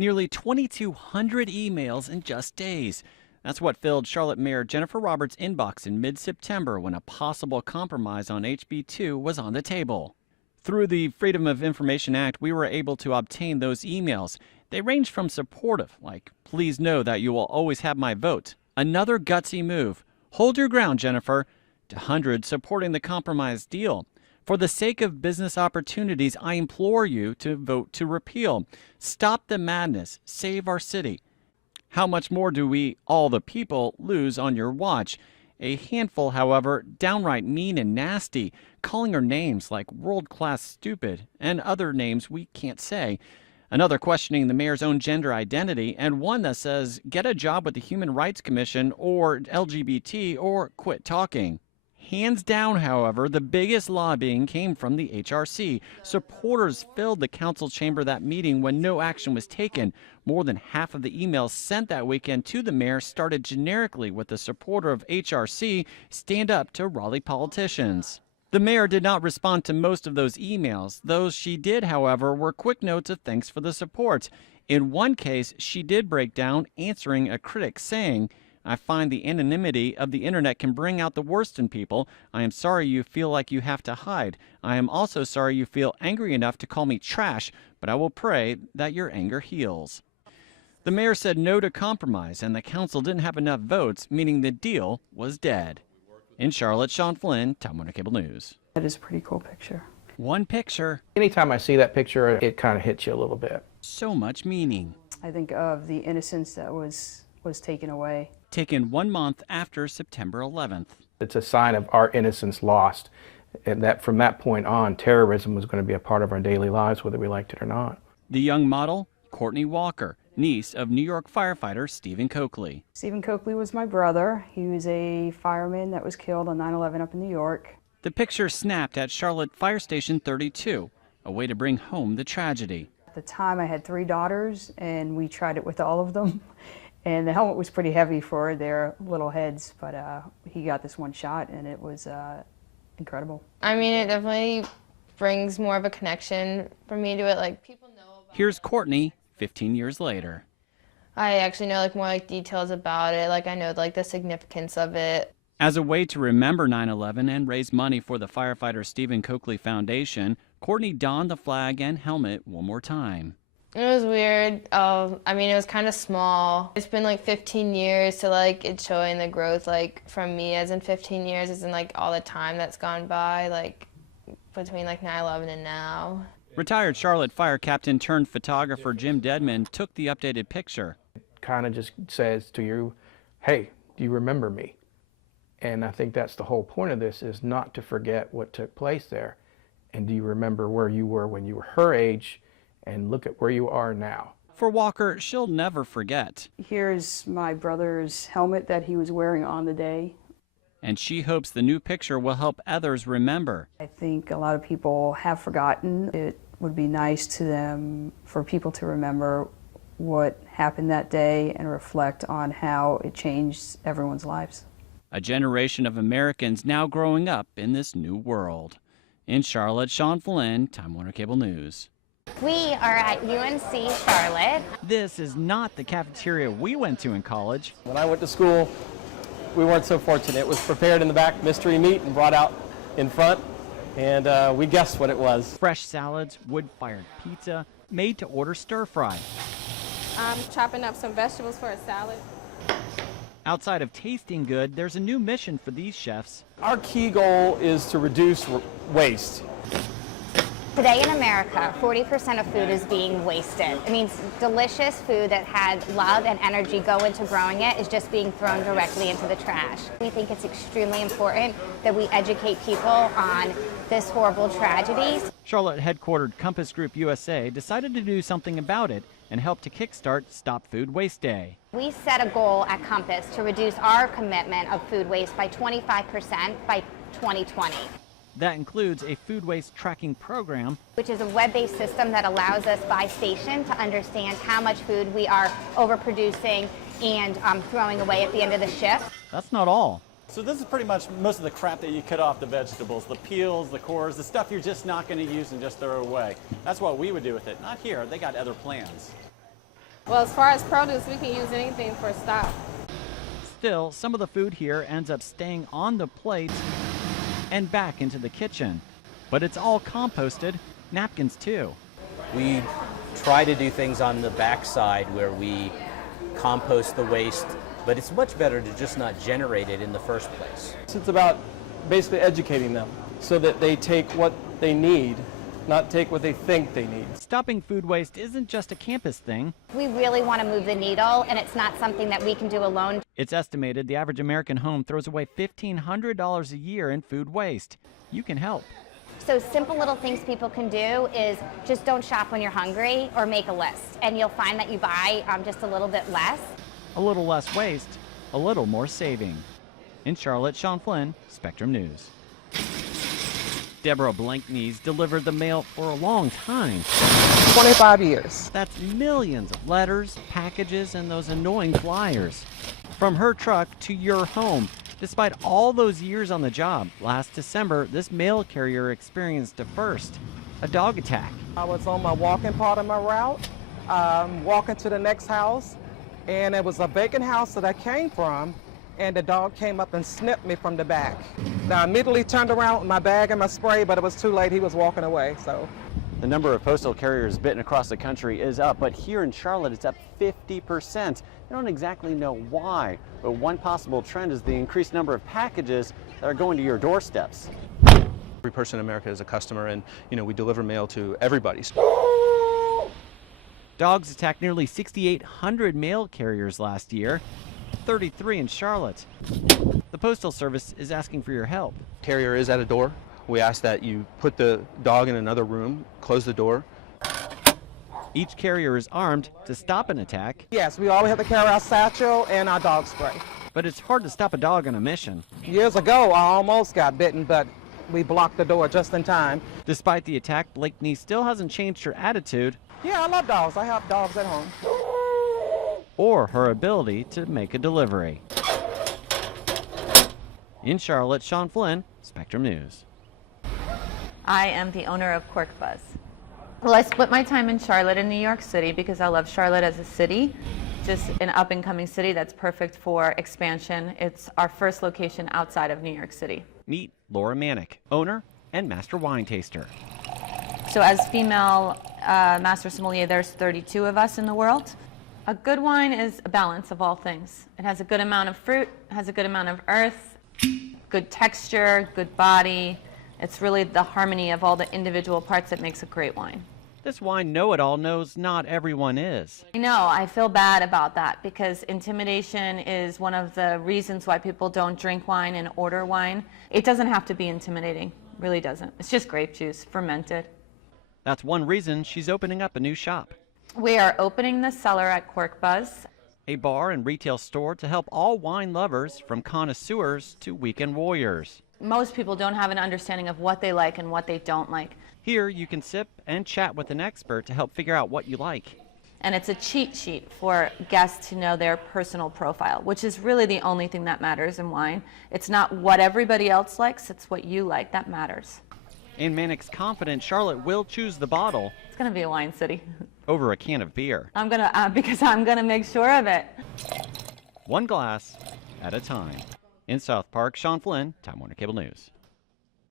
Nearly 2,200 emails in just days. That's what filled Charlotte Mayor Jennifer Roberts' inbox in mid-September when a possible compromise on HB2 was on the table. Through the Freedom of Information Act, we were able to obtain those emails. They range from supportive, like, "Please know that you will always have my vote. Another gutsy move. Hold your ground, Jennifer," to hundreds supporting the compromise deal. "For the sake of business opportunities, I implore you to vote to repeal. Stop the madness. Save our city. How much more do we, all the people, lose on your watch?" A handful, however, downright mean and nasty, calling her names like world-class stupid and other names we can't say. Another questioning the mayor's own gender identity, and one that says, "Get a job with the Human Rights Commission," or "LGBT," or "Quit talking." Hands down, however, the biggest lobbying came from the HRC. Supporters filled the council chamber that meeting when no action was taken. More than half of the emails sent that weekend to the mayor started generically with the supporter of HRC, "Stand up to Raleigh politicians." The mayor did not respond to most of those emails. Those she did, however, were quick notes of thanks for the support. In one case, she did break down, answering a critic saying, "I find the anonymity of the internet can bring out the worst in people. I am sorry you feel like you have to hide. I am also sorry you feel angry enough to call me trash, but I will pray that your anger heals." The mayor said no to compromise, and the council didn't have enough votes, meaning the deal was dead. In Charlotte, Shawn Flynn, Time Warner Cable News. That is a pretty cool picture. One picture. Anytime I see that picture, it kind of hits you a little bit. So much meaning. I think of the innocence that was taken away. Taken 1 month after September 11th. It's a sign of our innocence lost, and that from that point on, terrorism was going to be a part of our daily lives, whether we liked it or not. The young model, Courtney Walker, niece of New York firefighter Stephen Coakley. Stephen Coakley was my brother. He was a fireman that was killed on 9/11 up in New York. The picture snapped at Charlotte Fire Station 32, a way to bring home the tragedy. At the time, I had 3 daughters, and we tried it with all of them. And the helmet was pretty heavy for their little heads, but he got this one shot, and it was incredible. I mean, it definitely brings more of a connection for me to it. Like, people know about Here's Courtney, 15 years later. I actually know more details about it. Like, I know the significance of it. As a way to remember 9/11 and raise money for the firefighter Stephen Coakley Foundation, Courtney donned the flag and helmet one more time. It was weird. I mean, it was kind of small. It's been 15 years to it's showing the growth from me, as in 15 years, as in all the time that's gone by between 9/11 and now. Retired Charlotte fire captain turned photographer Jim Dedman took the updated picture. It kind of just says to you, hey, do you remember me? And I think that's the whole point of this, is not to forget what took place there. And do you remember where you were when you were her age? And look at where you are now. For Walker, she'll never forget. Here's my brother's helmet that he was wearing on the day. And she hopes the new picture will help others remember. I think a lot of people have forgotten. It would be nice to them for people to remember what happened that day and reflect on how it changed everyone's lives. A generation of Americans now growing up in this new world. In Charlotte, Shawn Flynn, Time Warner Cable News. We are at UNC Charlotte. This is not the cafeteria we went to in college. When I went to school, we weren't so fortunate. It was prepared in the back, mystery meat, and brought out in front, and we guessed what it was. Fresh salads, wood-fired pizza, made to order stir-fry. I'm chopping up some vegetables for a salad. Outside of tasting good, there's a new mission for these chefs. Our key goal is to reduce waste. Today in America, 40% of food is being wasted. It means delicious food that had love and energy go into growing it is just being thrown directly into the trash. We think it's extremely important that we educate people on this horrible tragedies. Charlotte headquartered Compass Group USA decided to do something about it and help to kickstart Stop Food Waste Day. We set a goal at Compass to reduce our commitment of food waste by 25% by 2020. That includes a food waste tracking program, which is a web-based system that allows us by station to understand how much food we are overproducing and throwing away at the end of the shift. That's not all. So this is pretty much most of the crap that you cut off the vegetables, the peels, the cores, the stuff you're just not going to use and just throw away. That's what we would do with it. Not here. They got other plans. Well, as far as produce, we can use anything for stock. Still, some of the food here ends up staying on the plate and back into the kitchen. But it's all composted, napkins too. We try to do things on the backside where we compost the waste, but it's much better to just not generate it in the first place. It's about basically educating them so that they take what they need, not take what they think they need. Stopping food waste isn't just a campus thing. We really want to move the needle, and it's not something that we can do alone. It's estimated the average American home throws away $1,500 a year in food waste. You can help. So simple little things people can do is just don't shop when you're hungry, or make a list, and you'll find that you buy just a little bit less. A little less waste, a little more saving. In Charlotte, Shawn Flynn, Spectrum News. Deborah Blanknees delivered the mail for a long time. 25 years. That's millions of letters, packages, and those annoying flyers. From her truck to your home. Despite all those years on the job, last December, this mail carrier experienced a first, a dog attack. I was on my walking part of my route, walking to the next house, and it was a vacant house that I came from, and the dog came up and snipped me from the back. Now, I immediately turned around with my bag and my spray, but it was too late. He was walking away, so. The number of postal carriers bitten across the country is up, but here in Charlotte it's up 50%. They don't exactly know why, but one possible trend is the increased number of packages that are going to your doorsteps. Every person in America is a customer, and we deliver mail to everybody. Dogs attacked nearly 6,800 mail carriers last year, 33 in Charlotte. The Postal Service is asking for your help. Carrier is at a door. We ask that you put the dog in another room, close the door. Each carrier is armed to stop an attack. Yes, we always have to carry our satchel and our dog spray. But it's hard to stop a dog on a mission. Years ago, I almost got bitten, but we blocked the door just in time. Despite the attack, Blakeney still hasn't changed her attitude. Yeah, I love dogs. I have dogs at home. Or her ability to make a delivery. In Charlotte, Shawn Flynn, Spectrum News. I am the owner of Quirk Buzz. Well, I split my time in Charlotte and New York City because I love Charlotte as a city, just an up-and-coming city that's perfect for expansion. It's our first location outside of New York City. Meet Laura Manick, owner and master wine taster. So as female master sommelier, there's 32 of us in the world. A good wine is a balance of all things. It has a good amount of fruit, has a good amount of earth, good texture, good body. It's really the harmony of all the individual parts that makes a great wine. This wine know-it-all knows not everyone is. I know, I feel bad about that because intimidation is one of the reasons why people don't drink wine and order wine. It doesn't have to be intimidating, really doesn't. It's just grape juice, fermented. That's one reason she's opening up a new shop. We are opening the cellar at Quirk Buzz. A bar and retail store to help all wine lovers, from connoisseurs to weekend warriors. Most people don't have an understanding of what they like and what they don't like. Here you can sip and chat with an expert to help figure out what you like. And it's a cheat sheet for guests to know their personal profile, which is really the only thing that matters in wine. It's not what everybody else likes, it's what you like that matters. And Manick's confident Charlotte will choose the bottle. It's going to be a wine city. Over a can of beer. Because I'm going to make sure of it. One glass at a time. In South Park, Shawn Flynn, Time Warner Cable News.